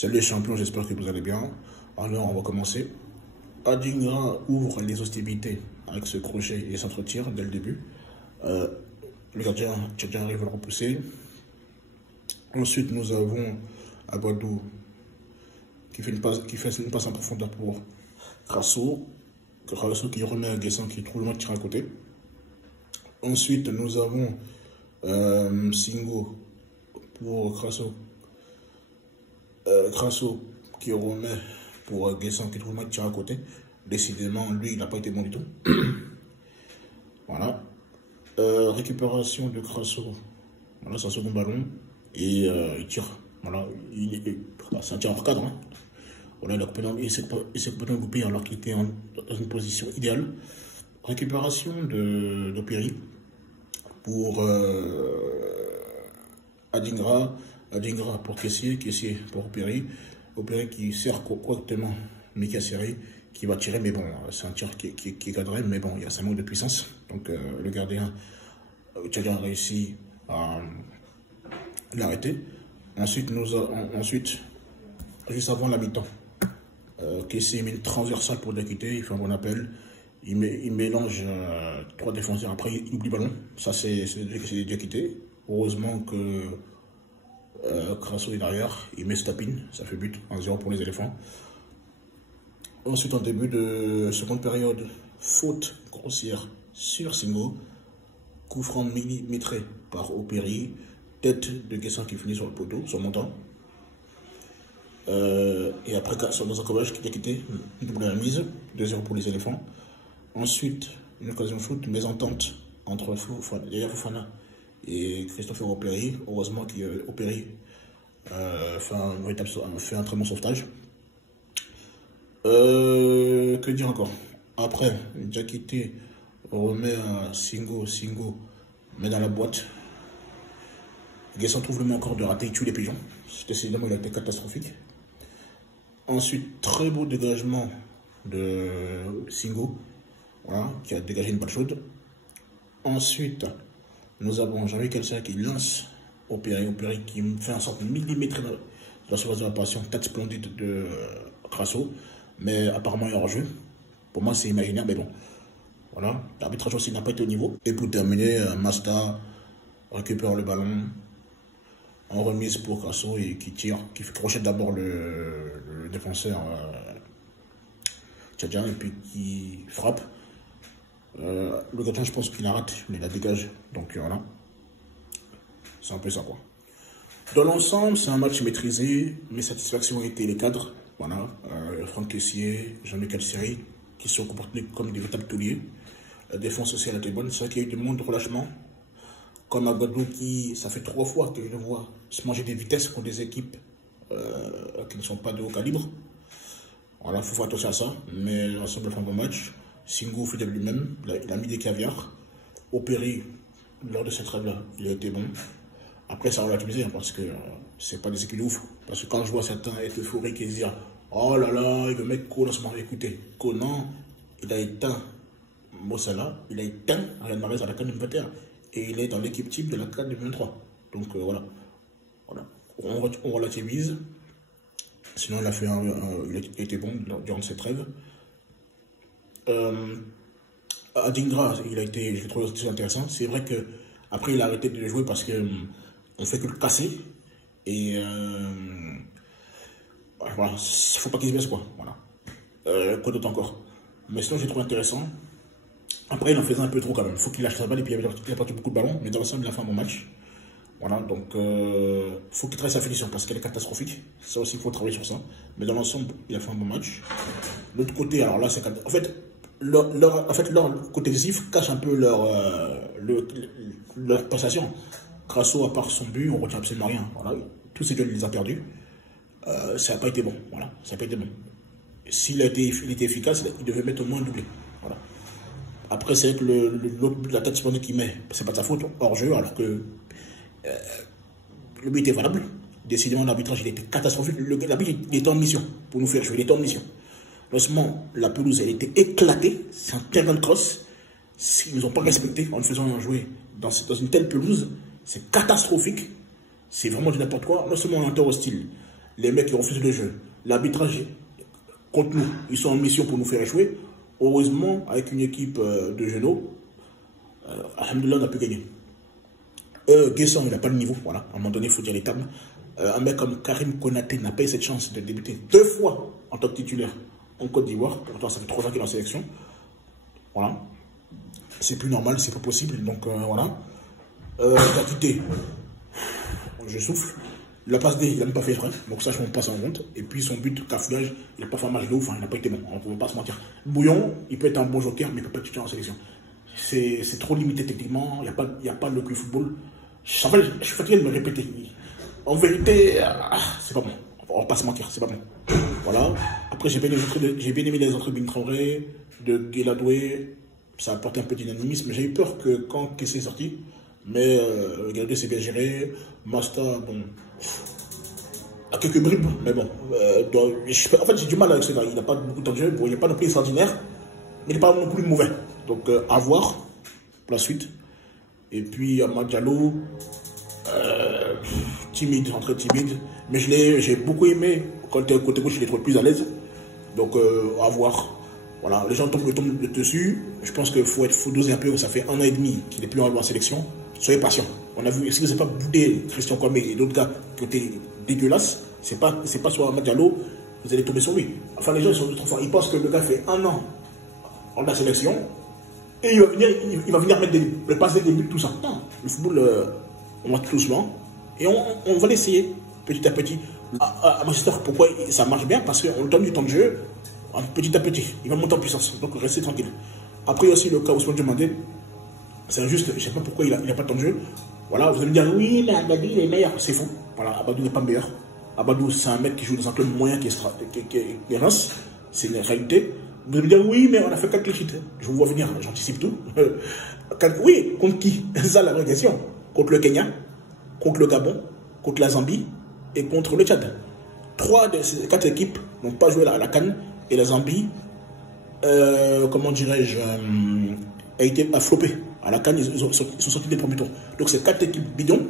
Salut les champions, j'espère que vous allez bien. Alors, on va commencer. Adingra ouvre les hostilités avec ce crochet et s'entretire dès le début. Le gardien Tchadjan arrive à le repousser. Ensuite, nous avons Abadou qui fait une passe en profondeur pour Crasso. Crasso qui remet à Guessant qui trouve le moins de tir à côté. Ensuite, nous avons Singo pour Crasso. Crasso qui remet pour Guessant qui trouve le moins de tir à côté. Décidément, lui, il n'a pas été bon du tout. Voilà. Récupération de Crasso. Voilà, c'est un second ballon. Et il tire. Voilà. C'est un tir hors cadre. Hein. Voilà, il s'est complètement coupé alors qu'il était dans une position idéale. Récupération de Péry pour Adingra pour Kessier pour Péry. Péry qui sert correctement Mikasseri qui va tirer, mais bon, c'est un tir qui est cadré, mais bon, il y a 5 manque de puissance. Donc le gardien Tchadjan a réussi à l'arrêter. Ensuite, juste avant la mi-temps, Kessier met une transversale pour l'équité, il fait un bon appel. Il mélange 3 défenseurs. Après, il oublie le ballon. Ça, c'est déjà quitté. Heureusement que Crasso est derrière. Il met Stapine. Ça fait but. 1-0 pour les éléphants. Ensuite, en début de seconde période, faute grossière sur Singo. Coup franc millimétré par Opéry. Tête de Guessant qui finit sur le poteau, sur le montant. Et après, dans un cobage qui a quitté, double la mise. 2-0 pour les éléphants. Ensuite, une occasion de foot, mésentente entre Yaya Fofana et Christopher Opéry. Heureusement qu'Opéry fait un très bon sauvetage. Que dire encore? Après, Diakité remet à Singo met dans la boîte. Guessant trouve le moins encore de rater, il tue les pigeons. Décidément, il a été catastrophique. Ensuite, très beau dégagement de Singo. Voilà, qui a dégagé une balle chaude. Ensuite, nous avons Jean-Louis Kelsa qui lance Opéry qui fait un sorte millimétré dans la surface de la passion. Tête splendide de Crasso, mais apparemment il est hors jeu. Pour moi, c'est imaginaire, mais bon. Voilà, l'arbitrage aussi n'a pas été au niveau. Et pour terminer, Masta récupère le ballon en remise pour Crasso et qui tire, qui crochette d'abord le défenseur Tchadjan et puis qui frappe. Le gardien, je pense qu'il la rate, mais il la dégage. Donc voilà. C'est un peu ça, quoi. Dans l'ensemble, c'est un match maîtrisé. Mes satisfactions étaient les cadres. Voilà. Franck Kessier, Jean-Luc Calcieri, qui sont comportés comme des véritables tauliers. La défense aussi, elle était bonne. C'est vrai qu'il y a eu du monde de relâchement. Comme Abadou, ça fait 3 fois que je le vois se manger des vitesses contre des équipes qui ne sont pas de haut calibre. Voilà, il faut faire attention à ça. Mais l'ensemble fait un bon match. Singo fidèle lui-même, il a mis des caviars. Opéry, lors de cette règle-là, il a été bon. Après, ça a relativisé, hein, parce que c'est pas des équipes de ouf. Parce que quand je vois certains être euphoriques et dire oh là là, le mec Ko, écoutez, Conan, il a éteint Mossala, il a éteint Riyad Mahrez à la CAN 2021. Et il est dans l'équipe type de la CAN 2023. Donc voilà. On relativise. Sinon, il a été bon durant cette trêve. Adingra, je l'ai trouvé très intéressant. C'est vrai que après il a arrêté de jouer parce que on fait que le casser. Et voilà, il faut pas qu'il se blesse, quoi. Voilà. Quoi d'autre encore? Mais sinon, j'ai trouvé intéressant. Après, il en faisait un peu trop quand même. Il faut qu'il lâche sa balle et puis il a perdu beaucoup de ballons. Mais dans l'ensemble, il a fait un bon match. Voilà, donc faut qu'il travaille sa finition parce qu'elle est catastrophique. Ça aussi, il faut travailler sur ça. Mais dans l'ensemble, il a fait un bon match. L'autre côté, alors là, c'est en fait, leur côté décisif cache un peu leur prestation. Crasso, à part son but, on retient absolument rien. Voilà. Tous ces jeux, il les a perdus. Ça n'a pas été bon. Voilà, ça n'a pas été bon. S'il était efficace, il devait mettre au moins un doublé. Voilà. Après, c'est vrai que la tête splendide qu'il met, c'est pas de sa faute, hors jeu, alors que le but était valable. Décidément, l'arbitrage, il était catastrophique. L'arbitre, il était en mission pour nous faire jouer. Il était en mission. Heureusement, la pelouse, elle était éclatée. C'est un terrain de crosse. Ils nous ont pas respecté en nous faisant jouer dans une telle pelouse. C'est catastrophique. C'est vraiment du n'importe quoi. Non seulement un terrain hostile, les mecs qui refusent le jeu. L'arbitrage contre nous, ils sont en mission pour nous faire échouer. Heureusement, avec une équipe de genoux, alhamdoulilah, on a pu gagner. Guessant, il n'a pas le niveau, voilà. À un moment donné, il faut dire les termes. Un mec comme Karim Konaté n'a pas eu cette chance de débuter 2 fois en tant que titulaire en Côte d'Ivoire. Pourtant, ça fait 3 ans qu'il est en sélection. Voilà. C'est plus normal, c'est pas possible. Donc, voilà. Quantité, je souffle. La passe D, il n'a même pas fait exprès. Donc, ça, je m'en passe en honte. Et puis, son but, cafouillage, il n'a pas fait un match de ouf. Hein, il n'a pas été bon. On ne peut pas se mentir. Bouillon, il peut être un bon joker, mais il ne peut pas être titulaire en sélection. C'est trop limité techniquement. Il n'y a pas le QI football. En fait, je suis fatigué de me répéter. En vérité, c'est pas bon. On va pas se mentir, c'est pas bon. Voilà. Après, j'ai bien aimé les entrées de Bin Traoré, de Guéladoué. Ça a apporté un peu dynamisme. J'ai eu peur que quand Kessé est sorti, mais Guéladoué s'est bien géré. Masta, bon, a quelques bribes, mais bon. En fait, j'ai du mal avec ce gars. Il n'a pas beaucoup de temps de jeu. Bon, il n'est pas non plus extraordinaire, mais il n'est pas non plus mauvais. Donc, à voir pour la suite. Et puis, Amad Diallo, timide, entrée timide. Mais j'ai beaucoup aimé. Côté gauche, je l'ai trouvé plus à l'aise. Donc, à voir. Voilà, les gens tombent dessus. Je pense qu'il faut doser un peu. Ça fait 1 an et demi qu'il n'est plus en sélection. Soyez patient. On a vu, si vous n'avez pas boudé Christian Kwame et d'autres gars qui ont été dégueulasses, c'est pas sur Amad Diallo, vous allez tomber sur lui. Enfin, les gens ils sont trop forts. Ils pensent que le gars fait 1 an en la sélection. Et il va venir mettre le passer des buts, tout ça. Non, le football, on va tout doucement. Et on va l'essayer, petit à petit. À Manchester, pourquoi ça marche bien? Parce qu'on donne du temps de jeu, petit à petit. Il va monter en puissance. Donc, restez tranquille. Après, il y a aussi le cas Ousmane Diomandé. C'est injuste, je ne sais pas pourquoi il n'a pas de temps de jeu. Voilà, vous allez me dire, oui, mais Abadou, il est meilleur. C'est faux. Voilà, Abadou n'est pas meilleur. Abadou, c'est un mec qui joue dans un club moyen qui est Reims. C'est une réalité. Vous allez me dire, oui, mais on a fait 4 clichés. Je vous vois venir, j'anticipe tout. Oui, contre qui? C'est ça la vraie question. Contre le Kenya, contre le Gabon, contre la Zambie et contre le Tchad. 3 de ces 4 équipes n'ont pas joué à la CAN et la Zambie, comment dirais-je, a floppé. À la CAN, ils sont sortis des premiers tours. Donc c'est 4 équipes bidons.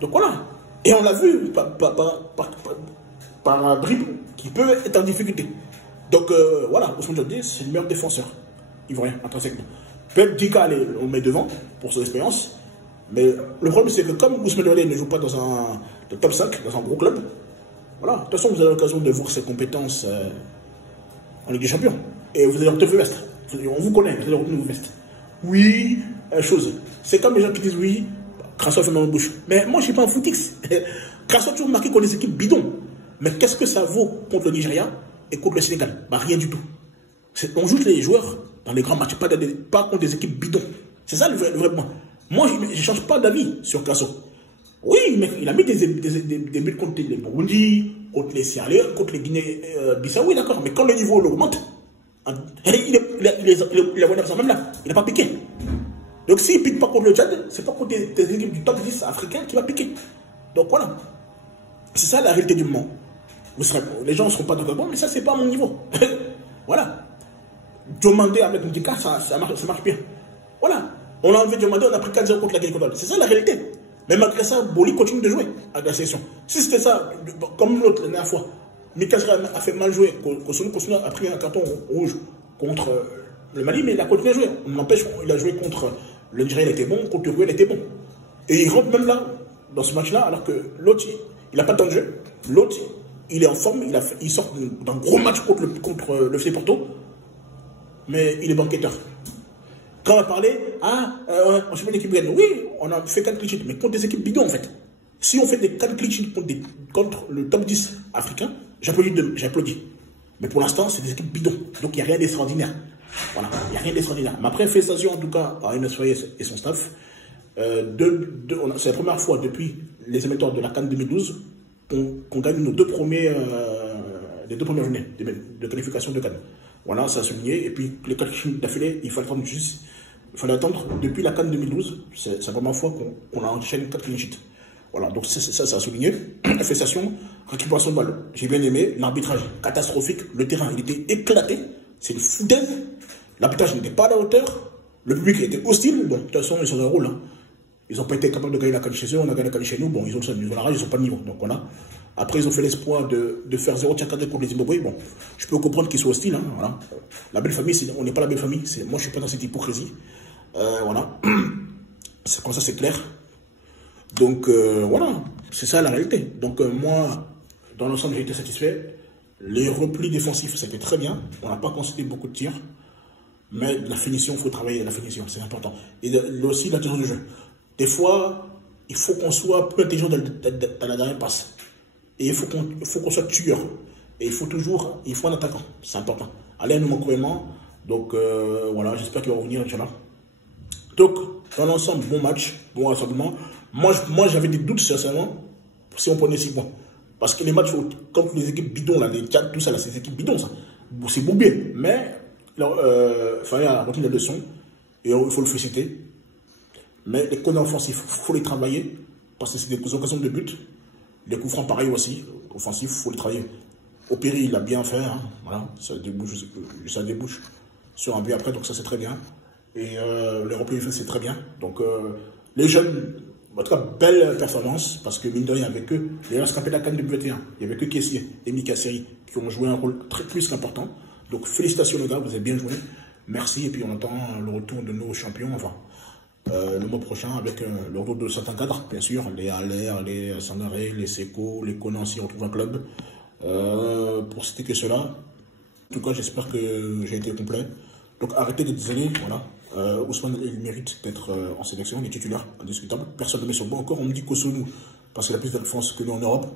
Donc voilà. Et on l'a vu par un dribble qui peut être en difficulté. Donc voilà, Ousmane Diomandé, c'est le meilleur défenseur ivoirien, intrinsèquement. Peut-être Dika, on le met devant pour son expérience. Mais le problème, c'est que comme Ousmane Diomandé ne joue pas dans un top 5, dans un gros club, voilà, de toute façon, vous avez l'occasion de voir ses compétences en Ligue des Champions. Et vous allez retrouver veste. On vous connaît, vous allez retrouver veste. Oui, chose. C'est comme les gens qui disent oui, Crasso fait dans la bouche. Mais moi, je ne suis pas un footix. Crasso a toujours marqué contre les équipes bidons. Mais qu'est-ce que ça vaut contre le Nigeria et contre le Sénégal? Bah, rien du tout. On joue les joueurs dans les grands matchs, pas contre des équipes bidons. C'est ça le vrai point. Moi, je ne change pas d'avis sur Crasso. Oui, mais il a mis des buts contre les Burundi, contre les Sierra Leone, contre les Guinée-Bissau, oui, d'accord. Mais quand le niveau augmente, il a bonne ça même là. Il n'a pas piqué. Donc s'il ne pique pas contre le Tchad, c'est pas contre des équipes du top 10 africain qui va piquer. Donc voilà. C'est ça la réalité du moment. Les gens ne seront pas d'accord, mais ça, c'est pas à mon niveau. Voilà. Diomandé avec Ndika, ça marche bien. Voilà. On a enlevé Diomandé, on a pris 4-0 contre la Guinée-Conakry. C'est ça la réalité. Mais malgré ça, Boli continue de jouer à la sélection. Si c'était ça, comme l'autre la dernière fois, Mika a fait mal jouer, Kosunu a pris un carton rouge contre le Mali, mais il a continué à jouer. On n'empêche, il a joué contre le Nigeria, il était bon, contre l'Uruguay, il était bon. Et il rentre même là, dans ce match-là, alors que l'autre, il n'a pas de temps de jeu. L'autre, il est en forme, il sort d'un gros match contre le FC Porto, mais il est banquetteur. Quand on a parlé, on s'est fait des équipes gagnantes. Oui, on a fait 4 clichés, mais contre des équipes bidons en fait. Si on fait des 4 clichés contre le top 10 africain, j'applaudis. Mais pour l'instant, c'est des équipes bidons. Donc il n'y a rien d'extraordinaire. Voilà, il n'y a rien d'extraordinaire. Ma après, félicitations en tout cas à Enes Soye et son staff. C'est la première fois depuis les émetteurs de la CAN 2012 qu'on gagne les 2 premières journées de qualification de CAN. Voilà, ça a souligné. Et puis, les 4 clichés d'affilée, il fallait attendre depuis la CAN 2012. C'est la première fois qu'on a enchaîné 4 clean sheets. Voilà, donc ça a souligné. Félicitations, récupération de balle. J'ai bien aimé. L'arbitrage catastrophique. Le terrain, il était éclaté. C'est une foutaise. L'arbitrage n'était pas à la hauteur. Le public était hostile. Bon, de toute façon, ils sont dans le rôle. Hein. Ils n'ont pas été capables de gagner la CAN chez eux. On a gagné la CAN chez nous. Bon, ils ont la rage, ils ne sont pas de niveau. Donc voilà. Après, ils ont fait l'espoir de faire 0 tir cadré contre les Zimbabwe. Bon, je peux comprendre qu'ils soient hostiles. Hein, voilà. La belle famille, on n'est pas la belle famille. Moi, je suis pas dans cette hypocrisie. Voilà. C'est comme ça, c'est clair. Donc, voilà. C'est ça la réalité. Donc, moi, dans l'ensemble, j'ai été satisfait. Les replis défensifs, c'était très bien. On n'a pas concédé beaucoup de tirs. Mais la finition, il faut travailler la finition. C'est important. Et aussi, l'intelligence du jeu. Des fois, il faut qu'on soit plus intelligent dans la dernière passe. Et il faut qu'on soit tueur. Et il faut un attaquant. C'est important. Allez, nous manque vraiment. Donc, voilà, j'espère qu'il va revenir, Inch'Allah. Donc, dans l'ensemble, bon match, bon rassemblement. Moi j'avais des doutes, sincèrement, si on prenait 6 points. Parce que les matchs, comme les équipes bidons, là, les Tchad, tout ça, là, c'est des équipes bidons, ça. C'est bourbé. Mais, Faye a retenu la leçon. Et il faut le féliciter. Mais les corners offensifs, il faut les travailler. Parce que c'est des occasions de but. Les coups francs, pareil aussi. Offensifs, il faut les travailler. Au Péri, il a bien fait. Hein, voilà, ça débouche sur un but après, donc ça, c'est très bien. Et les replis, c'est très bien. Donc, les jeunes, en tout cas, belle performance. Parce que, mine de rien, avec eux, les rescapés de la CAN 2021, il n'y avait que Kessier et Mika Seri qui ont joué un rôle très plus qu'important. Donc, félicitations, les gars, vous avez bien joué. Merci. Et puis, on attend le retour de nos champions. Enfin, le mois prochain avec le retour de certains cadres, bien sûr, les Allaire, les Sangaré, les Seco, les Conan s'y retrouvent un club. Pour citer que cela, en tout cas, j'espère que j'ai été complet. Donc, arrêtez de désolé, voilà. Ousmane, il mérite d'être en sélection, il est titulaire, indiscutable. Personne ne met sur le banc. Encore, on me dit Kosonou, parce qu'il a plus de défense que nous en Europe.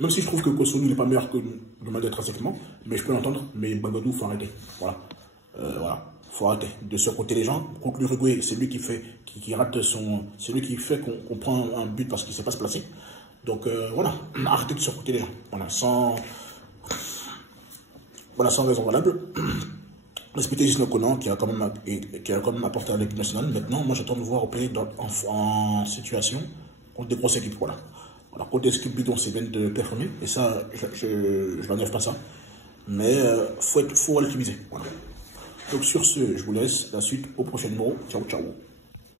Même si je trouve que Kosonou n'est pas meilleur que Malde intrinsèquement, mais je peux l'entendre. Mais Bagadou, il faut arrêter. Voilà. Voilà. Faut arrêter de surcoter les gens. Contre l'Uruguay, c'est lui qui rate son. C'est lui qui fait qu'on prend un but parce qu'il ne sait pas se placer. Donc voilà, arrêtez de surcoter les gens. Voilà, sans raison valable. Respectez Gisno Conan qui a quand même apporté à l'équipe nationale. Maintenant, moi j'attends de voir au pays en situation contre des grosses équipes. Voilà. Voilà, contre des équipes bidons, c'est bien de performer. Et ça, je n'enlève pas ça. Mais faut relativiser. Voilà. Donc sur ce, je vous laisse. La suite au prochain numéro. Ciao, ciao.